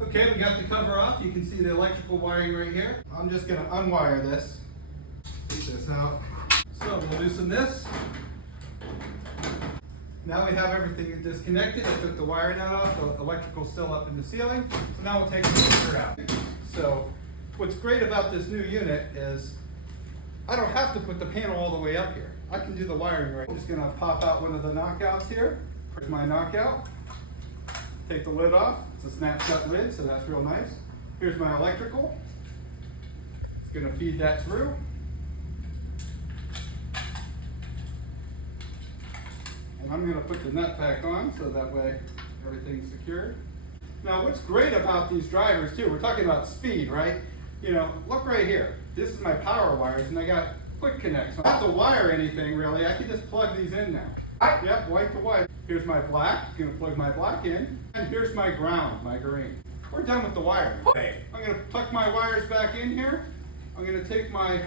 Okay, we got the cover off. You can see the electrical wiring right here. I'm just going to unwire this. Take this out. So we'll loosen this. Now we have everything disconnected. I took the wiring out off. The electrical's still up in the ceiling. So now we'll take the fixture out. So what's great about this new unit is I don't have to put the panel all the way up here. I can do the wiring right. I'm just going to pop out one of the knockouts here. Here's my knockout. Take the lid off. It's a snap-shut lid, so that's real nice. Here's my electrical. It's going to feed that through. And I'm going to put the nut back on so that way everything's secured. Now what's great about these drivers too, we're talking about speed, right? You know, look right here. This is my power wires and I got quick connects. So I don't have to wire anything really, I can just plug these in now. Yep, white to white. Here's my black, I'm going to plug my black in. And here's my ground, my green. We're done with the wiring. I'm going to tuck my wires back in here. I'm going to take my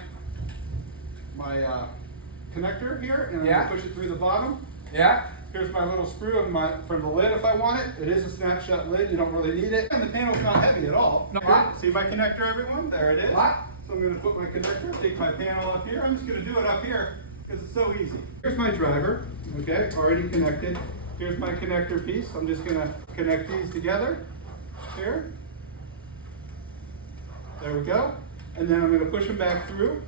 connector here and I'm going to push it through the bottom. Yeah. Here's my little screw from the lid if I want it. It is a snap-shut lid, you don't really need it. And the panel's not heavy at all. No. See my connector, everyone? There it is. What? So I'm going to put my connector, take my panel up here. I'm just going to do it up here because it's so easy. Here's my driver, okay, already connected. Here's my connector piece. I'm just going to connect these together here. There we go. And then I'm going to push them back through.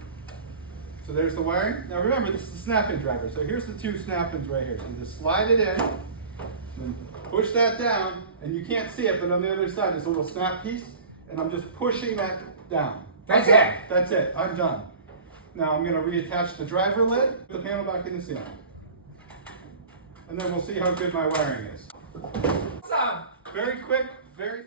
So there's the wiring. Now remember, this is a snap-in driver. So here's the two snap-ins right here. So you just slide it in, then push that down, and you can't see it, but on the other side there's a little snap piece, and I'm just pushing that down. That's it. That's it. I'm done. Now I'm going to reattach the driver lid, put the panel back in the ceiling. And then we'll see how good my wiring is. Awesome. Very quick, very